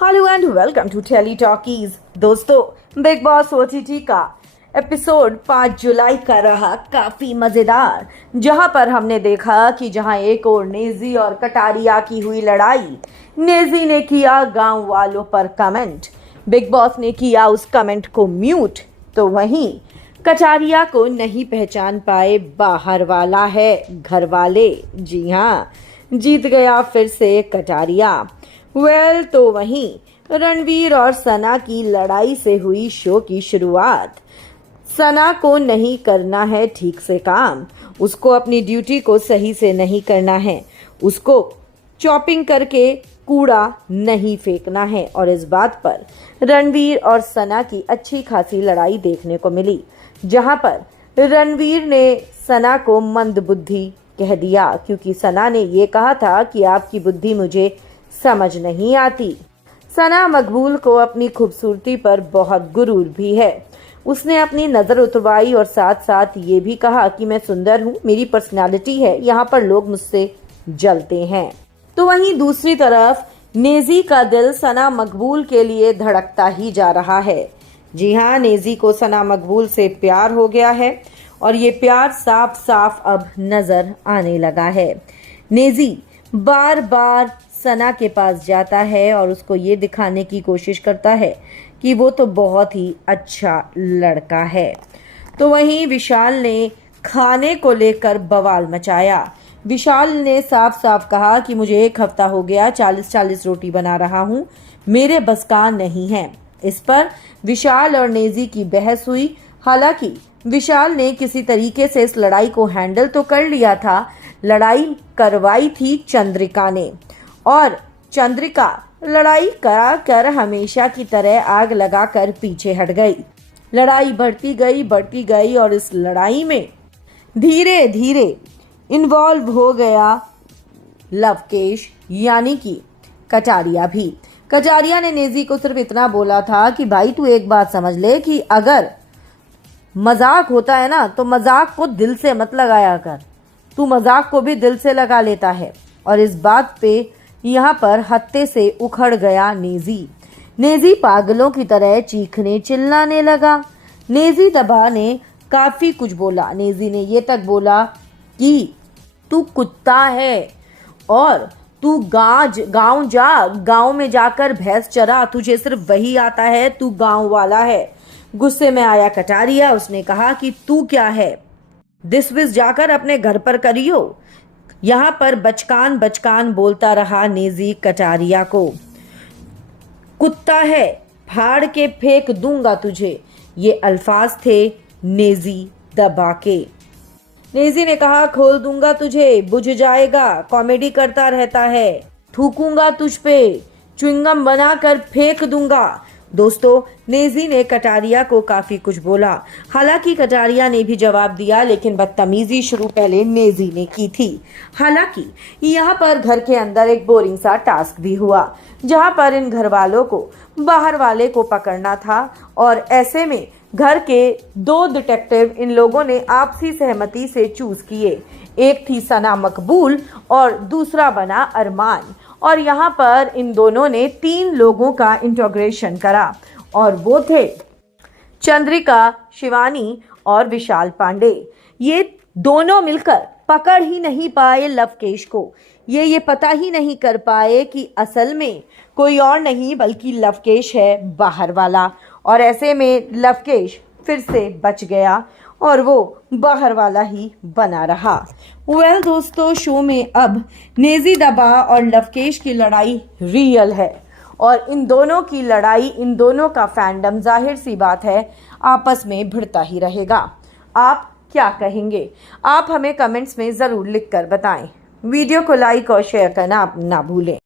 Hello and welcome to Tele Talkies. दोस्तों, Bigg Boss OTT का episode 5 जुलाई का रहा काफी मजेदार, जहां पर हमने देखा कि जहां एक और नेजी और कटारिया की हुई लड़ाई, नेजी ने किया गांव वालों पर कमेंट, बिग बॉस ने किया उस कमेंट को म्यूट, तो वहीं कटारिया को नहीं पहचान पाए बाहर वाला है घर वाले। जी हाँ, जीत गया फिर से कटारिया। तो वहीं रणवीर और सना की लड़ाई से हुई शो की शुरुआत। सना को नहीं करना है ठीक से काम, उसको अपनी ड्यूटी को सही से नहीं करना है, उसको चॉपिंग करके कूड़ा नहीं फेंकना है। और इस बात पर रणवीर और सना की अच्छी खासी लड़ाई देखने को मिली, जहां पर रणवीर ने सना को मंदबुद्धि कह दिया, क्योंकि सना ने ये कहा था कि आपकी बुद्धि मुझे समझ नहीं आती। सना मकबूल को अपनी खूबसूरती पर बहुत गुरूर भी है। उसने अपनी नज़र उतरवाई और साथ साथ ये भी कहा कि मैं सुंदर हूँ, मेरी पर्सनालिटी है, यहाँ पर लोग मुझसे जलते हैं। तो वहीं दूसरी तरफ नेजी का दिल सना मकबूल के लिए धड़कता ही जा रहा है। जी हाँ, नेजी को सना मकबूल से प्यार हो गया है और ये प्यार साफ साफ अब नजर आने लगा है। नेजी बार बार सना के पास जाता है और उसको ये दिखाने की कोशिश करता है कि वो तो बहुत ही अच्छा लड़का है। तो वहीं विशाल ने खाने को लेकर बवाल मचाया। विशाल ने साफ साफ कहा कि मुझे 1 हफ्ता हो गया 40-40 रोटी बना रहा हूँ, मेरे बस का नहीं है। इस पर विशाल और नेजी की बहस हुई। हालांकि विशाल ने किसी तरीके से इस लड़ाई को हैंडल तो कर लिया था, लड़ाई करवाई थी चंद्रिका ने, और चंद्रिका लड़ाई करा कर हमेशा की तरह आग लगाकर पीछे हट गई। लड़ाई बढ़ती गई और इस लड़ाई में धीरे धीरे इन्वॉल्व हो गया लवकेश, यानी कि कटारिया भी। कटारिया ने नेजी को सिर्फ इतना बोला था कि भाई तू एक बात समझ ले कि अगर मजाक होता है ना तो मजाक को दिल से मत लगाया कर, तू मजाक को भी दिल से लगा लेता है। और इस बात पे यहाँ पर हत्थे से उखड़ गया नेजी। नेजी पागलों की तरह चीखने चिल्लाने लगा। नेजी दबा ने काफी कुछ बोला। नेजी ने ये तक बोला कि तू कुत्ता है और तू गांव जा, गांव में जाकर भैंस चरा, तुझे सिर्फ वही आता है, तू गांव वाला है। गुस्से में आया कटारिया, उसने कहा कि तू क्या है, दिस विस जाकर अपने घर पर करियो। यहाँ पर बचकान बचकान बोलता रहा नेजी कटारिया को। कुत्ता है, फाड़ के फेंक दूंगा तुझे, ये अल्फाज थे नेजी दबा के। नेजी ने कहा खोल दूंगा तुझे, बुझ जाएगा, कॉमेडी करता रहता है, थूकूंगा तुझ पे, च्युइंगम बनाकर फेंक दूंगा। दोस्तों, नेजी ने कटारिया को काफी कुछ बोला। हालांकि कटारिया ने भी जवाब दिया, लेकिन बदतमीजी शुरू पहले नेजी ने की थी। हालांकि यहाँ पर घर के अंदर एक बोरिंग सा टास्क भी हुआ, जहाँ पर इन घर वालों को बाहर वाले को पकड़ना था, और ऐसे में घर के 2 डिटेक्टिव इन लोगों ने आपसी सहमति से चूज किए। एक थी सना मकबूल और दूसरा बना अरमान। और यहाँ पर इन दोनों ने 3 लोगों का इंट्रोगेशन करा, और वो थे चंद्रिका, शिवानी और विशाल पांडे। ये दोनों मिलकर पकड़ ही नहीं पाए लवकेश को। ये पता ही नहीं कर पाए कि असल में कोई और नहीं बल्कि लवकेश है बाहर वाला। और ऐसे में लवकेश फिर से बच गया और वो बाहर वाला ही बना रहा। दोस्तों, शो में अब नेजी दबा और लवकेश की लड़ाई रियल है, और इन दोनों की लड़ाई, इन दोनों का फैंडम जाहिर सी बात है आपस में भिड़ता ही रहेगा। आप क्या कहेंगे? आप हमें कमेंट्स में ज़रूर लिखकर बताएं। वीडियो को लाइक और शेयर करना आप ना भूलें।